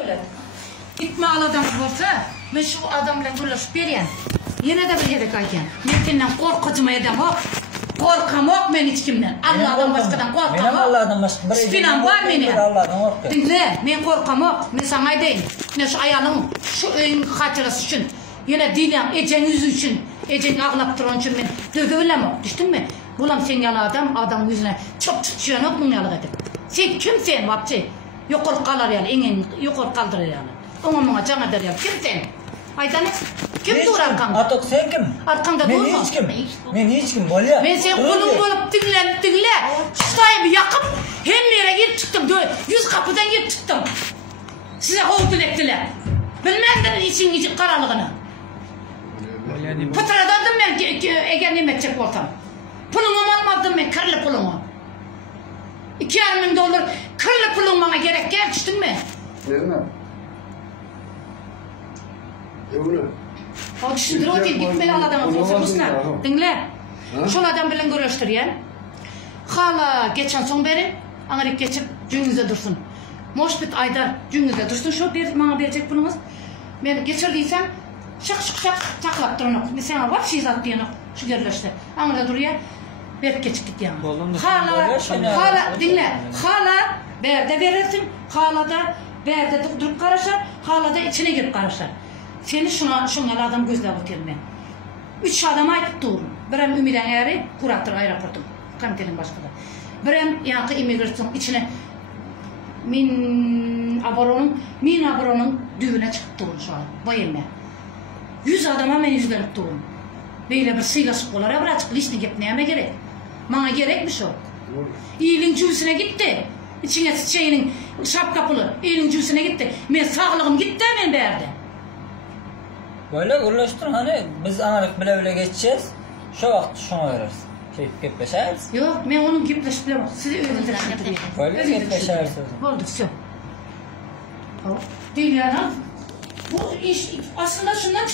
Söyle. Gitme al adam olsa, ben şu adamla görüşüp bereyim. Yine de bir yere kayken. Ben senden korkucuma edem o. Korkam yok ben hiç kimden. Allah'dan başkadan korkam yok. Benim Allah'dan başka. Spinam var benim. Allah'dan korkuyorum. Dinle, ben korkam yok. Ben sana deyim. Ne şu ayağının, şu öyün hatırası için. Yine dilen, ecen yüzü için. Ecen ağlap duran için ben dövdöylem o. Düştün mü? Bulam sen yalı adam yüzüne çok tutuyorsun yok mu yalı edip. Sen kimsen vapçı? Yukarı kalır yalı, en yukarı kaldırır yalı. Ona bana can eder yalı. Kimsen? Aydan kim dur arkanda? Atok sen kim? Arkanda durma. Ben hiç kim? Bolya. Ben sen kolun bolup dinle. Çıtayı bir yakıp hem yere gir çıktım. 100 kapıdan gir çıktım. Size kovdun ettiler. Bilmezdim için kararlığını. Pıtıradadım ben eğer ne edecek olsam. Pulumu almadım ben, kırlı pulumu. $2,500 kırlı pulum bana gerek gel düştün mü? Ne? Evine. O düşündür o değil, gitmeli al adamı olsa dinle. Şol adam bilen görüştürüyen. Hala geçen son beri, anırıp geçip cüngüze dursun. Moşbit Aydar cüngüze dursun, şu bana verecek bunumuz. Ben geçirdiysem, şak çaklap durun. Mesela var şizat diyen şu görülüşte. Anırda duruyor, verip geçip git yani. Hala, dinle. Hala berde verirsin, hala da berde durup karışar, hala da içine girip karışar. Seni şuna adam gözle bakıyorum ben. 3 adama ayıp doğru. Birem Ümiden Eri, kuraktır aeroportum. Komitenin başkanı. Birem yankı imigratın içine min aboronun düğüne çıkıp doğru şu an. Bayım ben. 100 adama ben yüzlenip doğru. Böyle bir sıylasık olara bırakıp listini gitmeyeme gerek. Bana gerekmiş o. İyiliğin cüvüsüne gitti. İçine şeyinin şapkapılı. İyiliğin cüvüsüne gitti. Ben sağlığım gitti hemen berdi. Böyle uğraştırın hani biz anarık bile geçeceğiz. Şu vakit şuna veririz. Gepleşeriz. Yok, ben onun gepleşip bile bak. Sizi öğrendirsin. Böyle gepleşeriz. Oldu, все. Değil yani. Bu iş aslında şundan